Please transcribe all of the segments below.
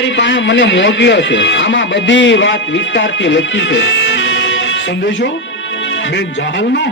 મારી પાસે મને મોકલ્યો છે, આમાં બધી વાત વિસ્તારથી લખી છે. સંદેશો બેન જાહલનો?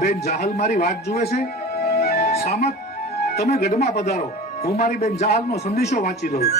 બેન જાહલ મારી વાત જુએ છે. સામત, તમે ગઢમાં પધારો, હું મારી બેન જાહલનો સંદેશો વાંચી લઉં.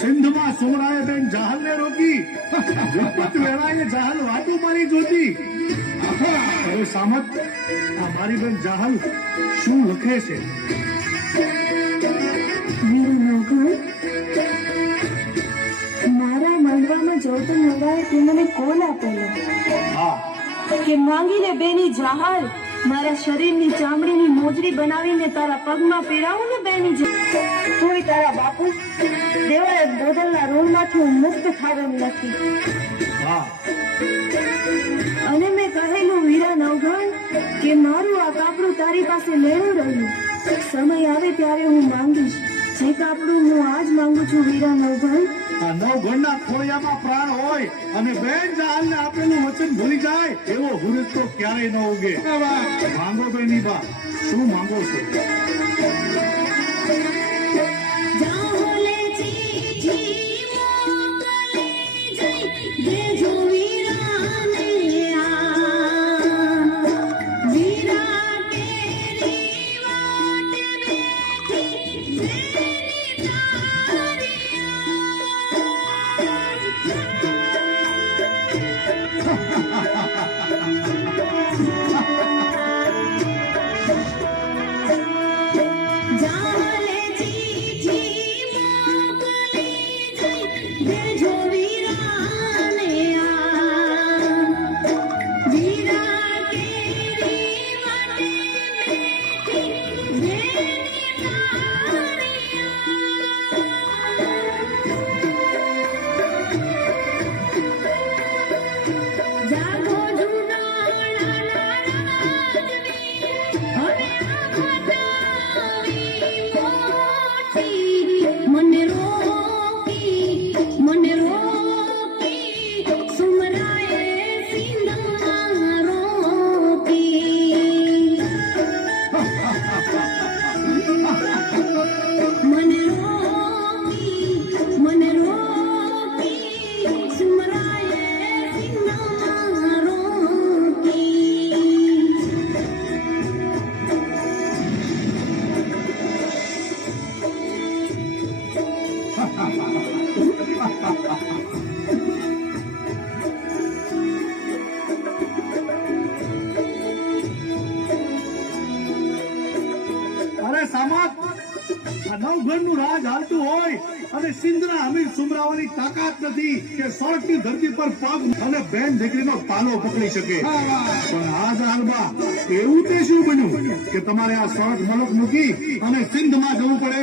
સિંધમાં સોરાએ બેન જાહલને રોકી, વિપત વેળાએ જાહલ વાતો મારી જોતી. હવે સામત, આ મારી બેન જાહલ શું લખે છે? મારા માંગવામાં જોતો મંગાય તે મને કોલ આપેલો કે માંગીને બેની જાહલ મારા શરીરની ચામડીની મોજડી બનાવીને તારા પગમાં પહેરાવું ને બેની તોય તારા બાપુ દેવાએ બોદલના ઋણમાંથી હું મુક્ત થવાનું નથી. અને મેં કહેલું વીરા નવઘણ કે મારું આ કાપડું તારી પાસે લેવું રહ્યું, સમય આવે ત્યારે હું માંગીશ. જે કાપડું હું આજ માંગુ છું વીરા નવઘણ, આ નવઘણના ખોળિયામાં પ્રાણ હોય અને બેન જાહલને આપેલું વચન ભૂલી જાય એવો હુરત તો ક્યારેય ન ઉગે. માંગો બેની બા, શું માંગો છો? જો વીરાને આ નવઘણનું રાજ હાલતું હોય અને સિંધના અમીર સુમરાઓની તાકાત નથી કે સોટની ધરતી પર પગ અને બેન દીકરીનો પાલો પકડી શકે. પણ આ જહાલમાં એવું તે શું બન્યું કે તમારે આ સોટ મલક મૂકી અને સિંધમાં જવું પડે?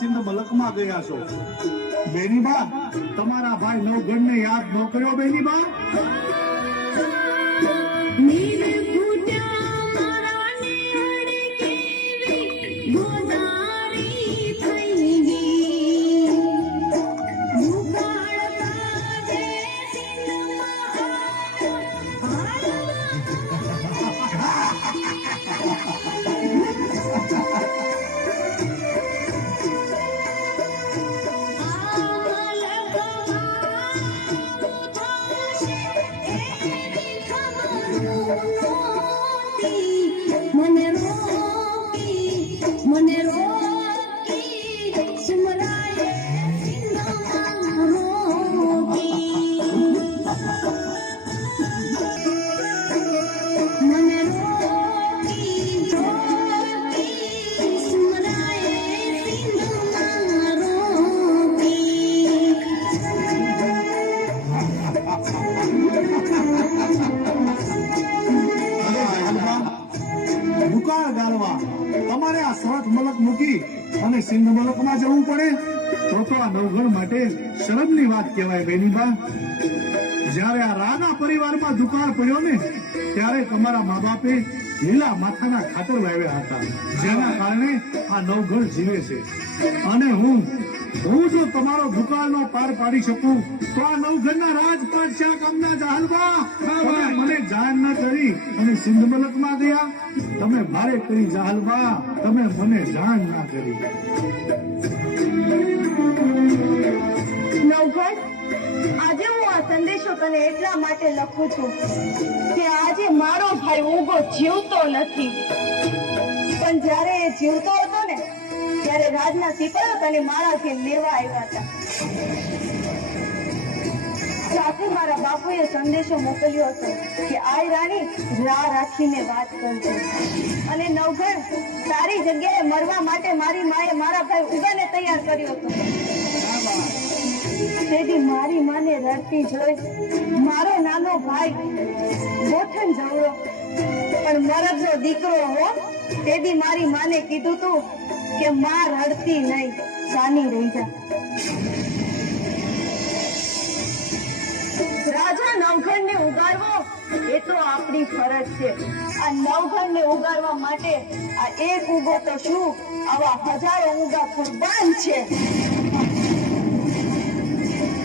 સિંધ મલકમાં ગયા છો. બેનીબા, તમારા ભાઈ નવગણને યાદ ન કર્યો? બેનીબા, દુકાળ ગાળવા તમારે આ સોટ મલક મૂકી અને સિંધ મલકમાં જવું પડે તો આ નવઘણ માટે શરમની વાત કહેવાય. બેનીબા, જ્યારે આ રાણા પરિવારમાં દુકાળ પડ્યો ને ત્યારે તમારા મા બાપે લીલા માથાના ખાતર લાવ્યા હતા, જેના કારણે આ નવઘણ જીવે છે. અને હું જો તમારો દુકાળનો પાર પાડી શકું તો આ નવઘણના રાજપાટ શા કામના જહાલમાં? મને જાણ ન કરી અને સિંધ મલકમાં ગયા. તમે ભારે કરી જહાલમાં, તમે મને જાણ ના કરી. નવઘણ, આજે હું આ સંદેશો તને એટલા માટે લખું છું કે આજે મારો ભાઈ ઉગો જીવતો નથી, પણ જ્યારે એ જીવતો હતો ને ત્યારે રાજના સિપાહીઓ તને મારા ઘેર લેવા આવ્યા હતા. સાથે મારા બાપુએ સંદેશો મોકલ્યો હતો કે આય રાણી રાહ રાખીને વાત કરજો. અને નવઘણ, તારી જગ્યાએ મરવા માટે મારી માએ મારા ભાઈ ઉગાને તૈયાર કર્યો હતો. તેથી મારી માને રડતી જોઈ મારો નાનો ભાઈ ગોઠણ જવડો પણ મરદનો દીકરો હો, તેથી મારી માને કીધું તું કે માં રડતી નહીં, સાની રહી જા. રાજા નવઘણને ઉગારવો એ તો આપણી ફરજ છે. આ નવઘણને ઉગારવા માટે આ એક ઉગો તો શું, આવા હજારો ઉગા કુરબાન છે.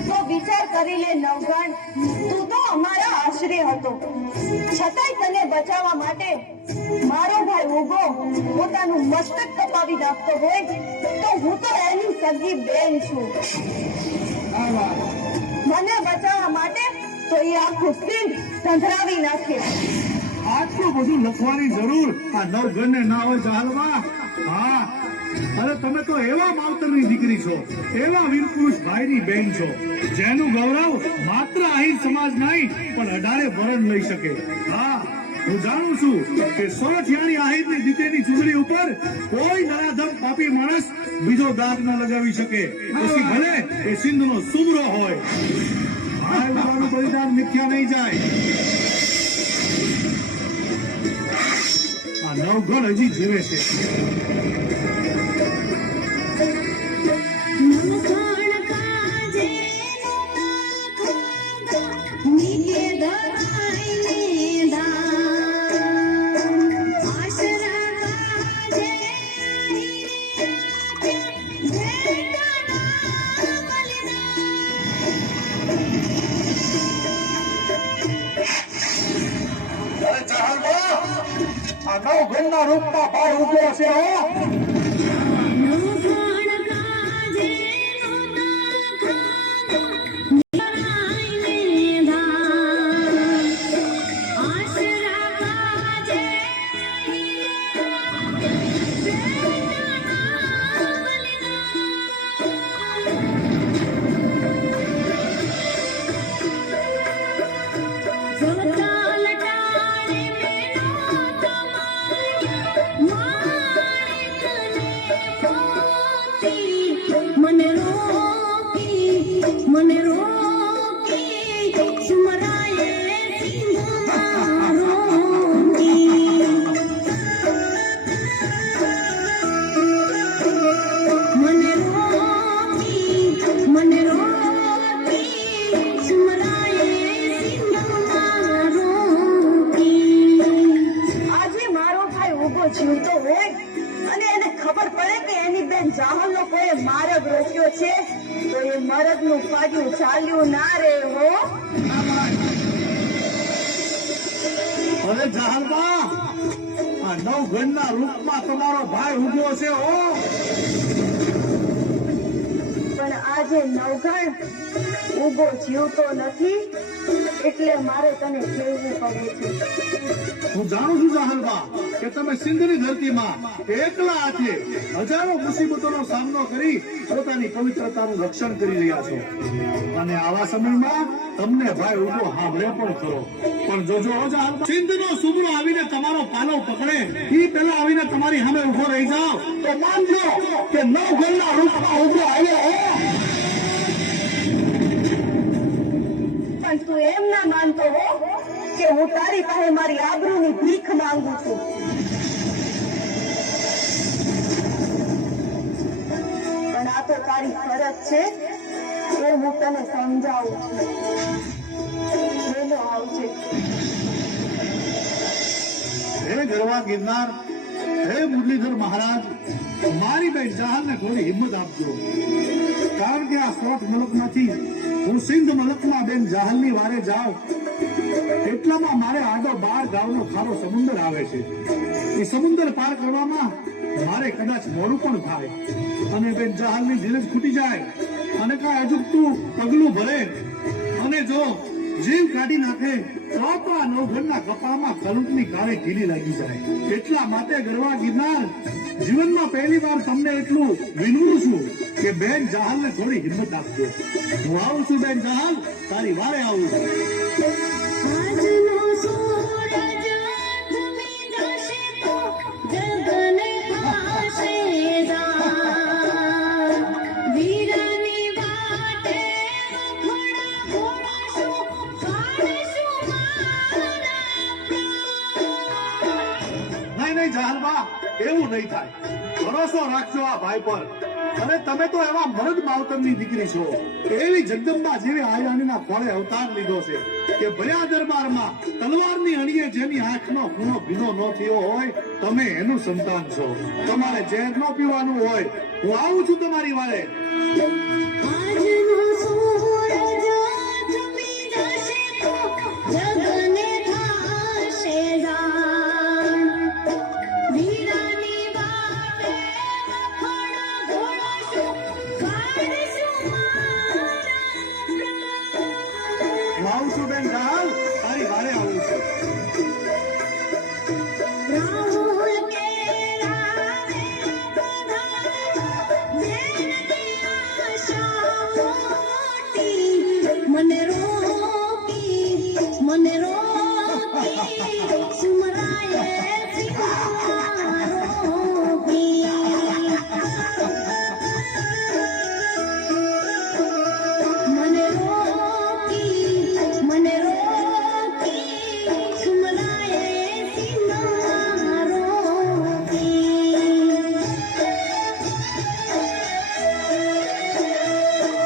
તો વિચાર કરી લે નવઘણ, તું તો અમારા આશરે હતો, છતાંય તને બચાવવા માટે મારો ભાઈ ઉગો પોતાનું મસ્તક કપાવી નાખતો હોય તો હું તો એની સગી બેન છું. મને બચાવવા માટે તો એ આખું સિંધ સંધરાવી નાખે. આટલું બધું લખવાની જરૂર આ નવઘણને ના હોય જહાલમાં? હા, અરે તમે તો એવા માવતરની દીકરી છો, એવા વીરપુરુષ ભાઈની બેન છો, જેનું ગૌરવ માત્ર આહિર સમાજ નહીં પણ 18 વરણ લઈ શકે. હા, હું જાણું છું કે 100 આહિરની દીકરીની ચૂંટણી ઉપર કોઈ નરાધમ પાપી માણસ બીજો દાગ ન લગાવી શકે, પછી ભલે એ સિંધનો સુમરો હોય. આ ઉગાનું બલિદાન મિથ્યા નહીં જાય. આ નવઘણ હજી જીવે છે. નવઘણના રૂપમાં ભાઈ ઉભો છે. આશરા મને રોકી સુમરાએ સિંધમાં રોકી. મને રોકી સુમરાએ સિંધમાં રોકી. આજે મારો ભાઈ ઊભો જીવતો હોય અને એને ખબર પડે કે એની બેન જાહલનો કોઈ મારગ રચ્યો છે તો એ મરદનું પાડ્યું ચાલ્યું ના રે હો. અરે જાહલબા, આ નવઘણના રૂપમાં તમારો ભાઈ ઉભો છે હો. પણ આજે નવઘણ ઊભો જીવતો નથી એટલે મારે તને કહેવું પડે છે. હું જાણું છું જાહલબા કે તમે સિંધની ધરતીમાં એકલા હાથે હજારો મુસીબતોનો સામનો કરી પોતાની પવિત્રતાનું રક્ષણ કરી રહ્યા છો અને આવા સમયમાં તમને ભાઈ ઉભો સાંભળે પણ ખરો. પણ જોજો જાહલબા, સિંધનો સુબરો આવીને તમારો પાલો પકડે એ પહેલા આવીને તમારી સામે ઉભો રહી જાઓ તો માનજો કે નવઘણના રૂપમાં ઉભો આવ્યો હો. પણ તું એમ ના માનતો હો કે હું તારી પાસે મારી આબરૂની ભીખ માંગુ છું. પણ આ તો તારી ફરજ છે એ હું તને સમજાવું છું. વહેલો આવજે. હે ગરવા ગિરનાર, હે મુરલીધર મહારાજ, મારી બેન જાહલને થોડી હિંમત આપજો. કારણ કે આ સોઠ મુલકમાંથી હું સિંધ મુલકમાં બેન જાહલની વારે જાઉં એટલામાં મારે આડો 12 ગામનો ખારો સમુદ્ર આવે છે. એ સમુદ્ર પાર કરવામાં મારે કદાચ મોડું પણ થાય અને બેન જાહલની ધીરજ ખૂટી જાય અને કાંઈ અજુગતું પગલું ભરે અને જો જીવ કાઢી નાખે તો આ નવઘણના કપાળમાં કલુંકની કાળે ઢીલી લાગી જાય. એટલા માટે ગરવા ગિરનાર, જીવનમાં પહેલી વાર તમને એટલું વિનવું છું કે બેન જાહલને થોડી હિંમત આપજો. હું આવું છું બેન જાહલ, તારી વારે આવું છું. આજનો સૂરજ ડૂબી જશે તો જગને થશે રાત. વીરની વાટે વખણા ઘોડાશું, કાઢશું મારા પ્રાણ. નહીં જાહલબા, એવું નહીં થાય. ભરોસો રાખજો આ ભાઈ પર. અને તમે તો એવા મરદ માવતરની દીકરી છો, એવી જગદંબા જેવી આયાણીના ખોળે અવતાર લીધો છે કે ભર્યા દરબારમાં તલવારની અણીએ જેની આંખનો ખૂણો ભીનો ન થયો હોય તમે એનું સંતાન છો. તમારે ઝેર ન પીવાનું હોય. હું આવું છું તમારી વારે. આજનો સૂરજ ડૂબી જશે તો જગને થશે રાત. વીરાની વાટે વખણા ઘોડાશું, કાઢશું મારા પ્રાણ. હું આવું છું બેન જાહલ, તારી વારે આવું છું. રાહુલ કે રાવે બધા જેનથી આશા મોટી. મને રોકી સુમરાએ સિંધમાં રોકી. મને રોકી સુમરાએ સિંધમાં રોકી.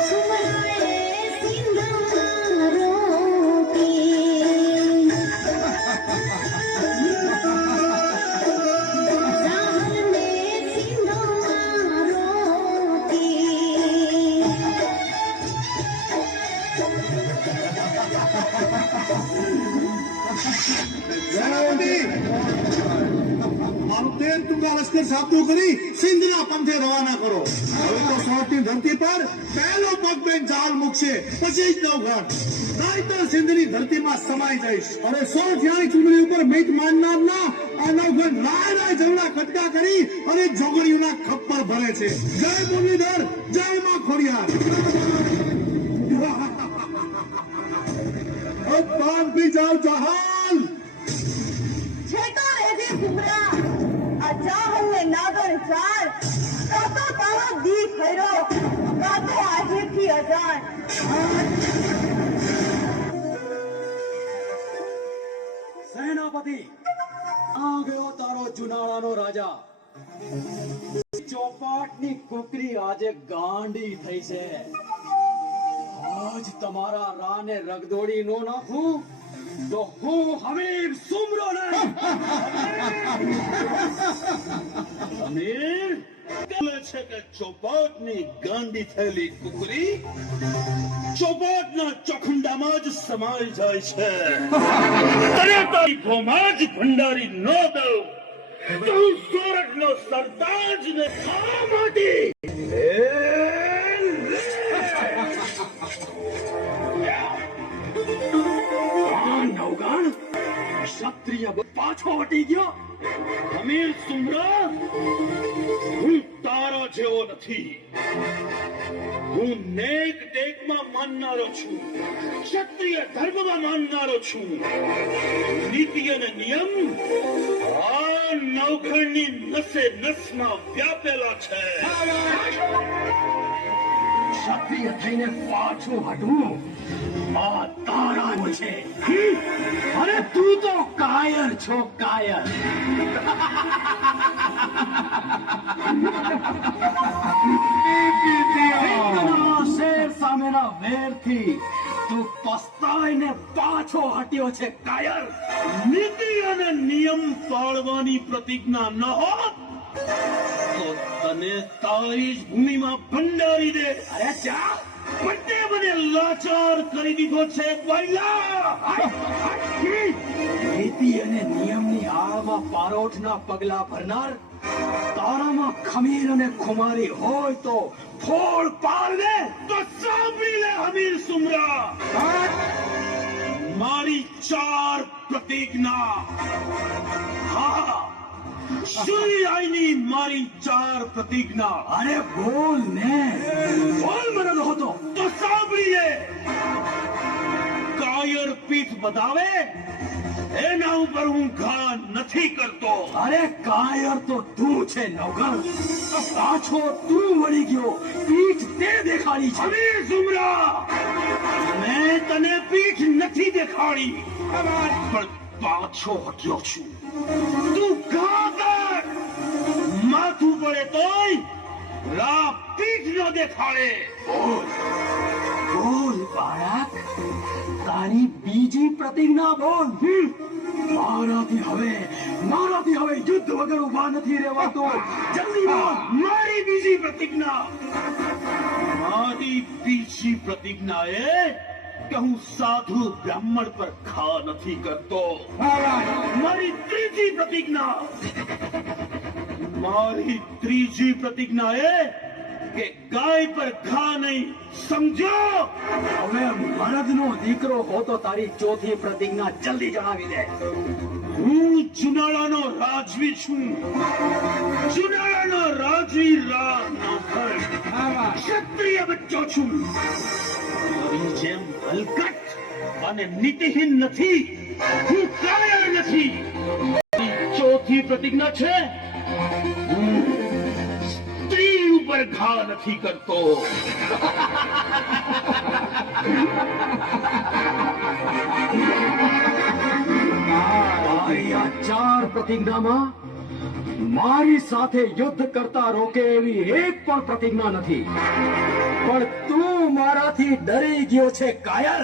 સુમરાએ સિંધમાં રોકી. જાહલને સિંધમાં રોકી. સેનાપતિ, મારું 13 ટુકડા લશ્કર સાબદું કરી સિંધના પંથે રવાના કરો. હવે તો સોઠની ધરતી પર પહેલો પગ બેન જાહલ મૂકશે, પછી જ નવઘણ. નહીંતર સિંધની ધરતીમાં સમાઈ જઈશ. અને સોઠ યાની ચૂંટણી ઉપર મેચ માનનારના આ નવઘણ રાય રાય જવડા કટકા કરી અને જોગણીઓના ખપ્પર ભરે છે. જય મુરલીધર, જય માં ખોડિયાર. પાન પી જાઓ જાહલ. છેટા રેજે ઘુમરા આ જાહલને નાગર ચાર. તો તારો દી ફેરો સાથે આજથી અજાણ. સેનાપતિ, આ ગયો તારો જુનાળાનો રાજા. ચોપાટની કુકરી આજે ગાંડી થઈ છે. આજ તમારા રાને રગદોડી નો નાખું તો હું હમીર સુમરો ને અમીર બોલે છે કે ચોપાટની ગાંડી થયેલી કુકરી ચોપાટના ચોખંડામાં જ સમાઈ જાય છે. તને તારી ભોમાં જ ભંડારી ન દઉં તો હું સોરઠનો સરતાજ ને ખા માટી. નવગણ ક્ષત્રિય પાછો હટી ગયો. અમીર સુમરા, હું તારા જેવો નથી. હું નેક ટેકમાં માનનારો છું, ક્ષત્રિય ધર્મમાં માનનારો છું. નીતિ અને નિયમ આ નવઘણની નસે નસમાં વ્યાપેલા છે. ક્ષત્રિય થઈને પાછું હટવું આ તારા છે. અરે તું તો કાયર છો, કાયર. શેર સામેના વેરથી તું પસ્તાઈને પાછો હટ્યો છે, કાયર. નીતિ અને નિયમ પાળવાની પ્રતિજ્ઞા ન હોત તો તને તારી જ ભૂમિમાં ભંડારી દે. અરે જા. બંને મને લાચાર કરી દીધો છે બૈલા. નીતિ અને નિયમની આળમાં પારોઠના પગલા ભરનાર તારામાં ખમીર અને ખુમારી હોય તો ફોડ પાડ દે. તો સાંભળી લે હમીર સુમરા, મારી 4 પ્રતિજ્ઞા. હા, સૂર્યાયની મારી 4 પ્રતિજ્ઞા. અરે બોલ ને. બોલ મને નહોતો તો સાંભળી લે. કાયર પીઠ બતાવે એના ઉપર હું ઘા નથી કરતો. અરે કાયર તો તું છે, નવગણ. પાછો તું વળી ગયો. પીઠ તે દેખાડી છે. હમીર સુમરા, મેં તને પીઠ નથી દેખાડી, પણ પાછો હટ્યો છું. તું ઘા કર. માથું પડે તોય રા પીઠ ન દેખાડે. બોલ બોલ બાળક, તારી બીજી પ્રતિજ્ઞા બોલ. મારાથી હવે યુદ્ધ વગર ઉભા નથી રહેવાતો. જલ્દી બોલ. મારી બીજી પ્રતિજ્ઞા. મારી બીજી પ્રતિજ્ઞા એ કે હું સાધુ બ્રાહ્મણ પર ઘા નથી કરતો. મારી ત્રીજી પ્રતિજ્ઞા. મારી ત્રીજી પ્રતિજ્ઞા એ કે ગાય પર ઘા નહીં. સમજો? હવે મરદનો દીકરો હો તો તારી ચોથી પ્રતિજ્ઞા જલ્દી જણાવી દે. હું જુનાળાનો રાજવી છું. જુનાળાનો રાજવી ક્ષત્રિય બચ્ચો છું. મારી જેમ હલકટ અને નીતિહીન નથી. હું કાયર નથી. મારી ચોથી પ્રતિજ્ઞા છે, હું સ્ત્રી ઉપર ઘા નથી કરતો. તારી આ 4 પ્રતિજ્ઞામાં મારી સાથે યુદ્ધ કરતા રોકે એવી એક પણ પ્રતિજ્ઞા નથી. પણ તું મારાથી ડરી ગયો છે, કાયર.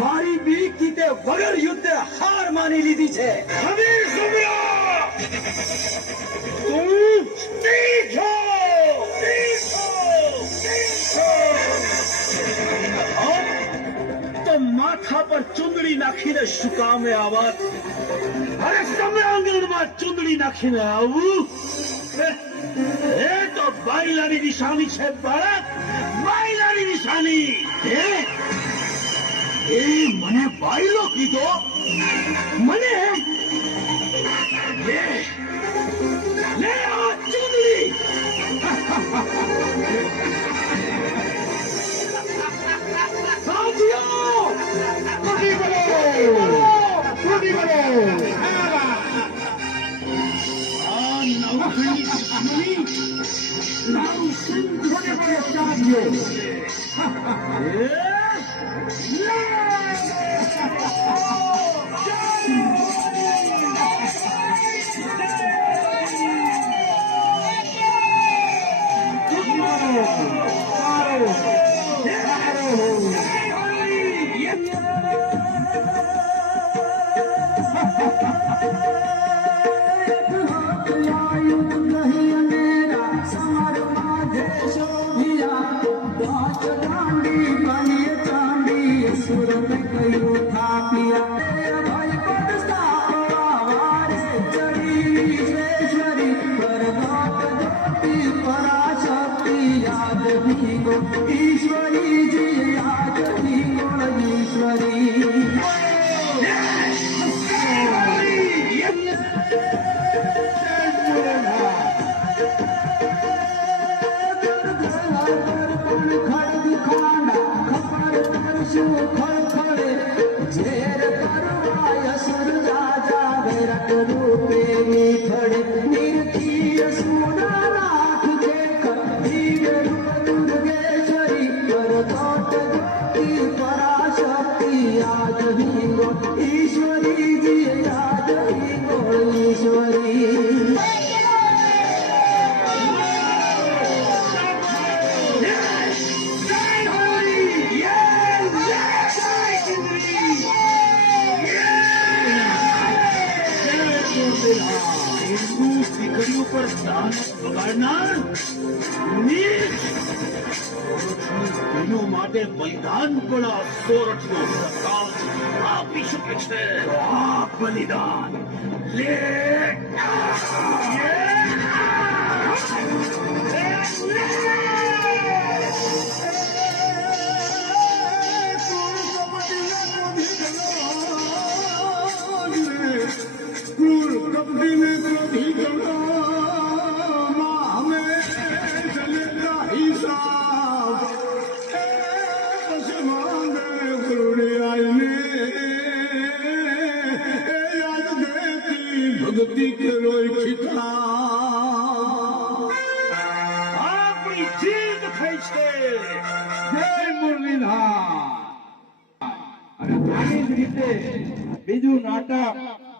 મારી બીકથી તે વગર યુદ્ધે હાર માની લીધી છે. હમીર સુમરા, તું સ્ત્રી છો. તો માથા પર ચુંદડી નાખીને શું કામે આવત? અરે સમયાંગણમાં ચુંદડી નાખીને આવવું એ તો બાયલાની નિશાની છે બાળક. બાયલાની નિશાની. એ મને બાયલો કીધો. મને લે લે આ ચુંદડી. સાથીઓ, તૂટી પડો, તૂટી પડો. આ નવઘણની દુશ્મની મારું મને મને ચાલ્યો ईश्वरी जी याद ही ईश्वरी ईश्वरी जी याद ही ईश्वरी દીકરીઓ પર દાન વગાડનાર નીચ! એનો માટે બલિદાન પણ આ સોરઠનો સરકાર આપી શકે છે. આ બલિદાન લે! ભક્તિ કે રોય ખીતા આપણી જીત થઈ છે. જય મુરલીધર. અને આવી જ રીતે બીજું નાટક